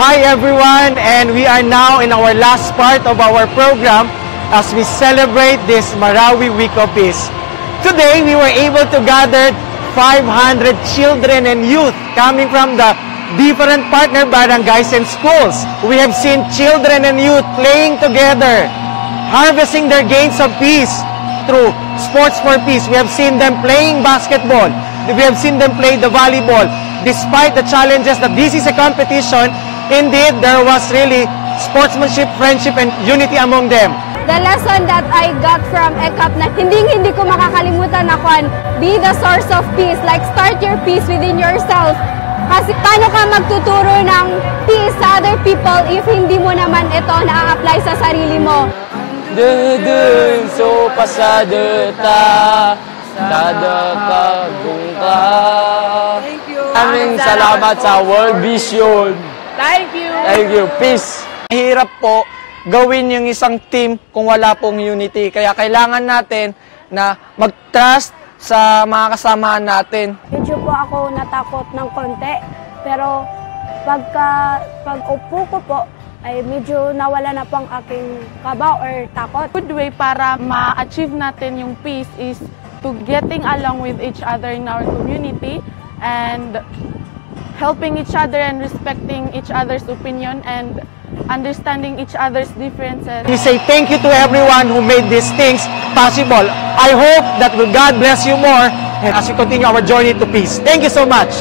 Hi everyone, and we are now in our last part of our program as we celebrate this Marawi Week of Peace. Today, we were able to gather 500 children and youth coming from the different partner barangays and schools. We have seen children and youth playing together, harvesting their gains of peace through Sports for Peace. We have seen them playing basketball. We have seen them play the volleyball. Despite the challenges that this is a competition, indeed, there was really sportsmanship, friendship, and unity among them. The lesson that I got from ECAP na hindi ko makakalimutan na be the source of peace. Like, start your peace within yourself. Kasi paano ka magtuturo ng peace sa other people if hindi mo naman ito na-apply sa sarili mo? Dudun so pasada ta, dadakagong ka. Aming salamat sa World Vision. Thank you. Thank you. Peace. Mahirap po gawin yung isang team kung wala pong unity. Kaya kailangan natin na mag-trust sa mga kasamahan natin. Medyo po ako natakot ng konti. Pero pag-upo ko po, ay medyo nawala na po ang aking kaba or takot. Good way para ma-achieve natin yung peace is to getting along with each other in our community and helping each other and respecting each other's opinion and understanding each other's differences. We say thank you to everyone who made these things possible. I hope that God bless you more as we continue our journey to peace. Thank you so much.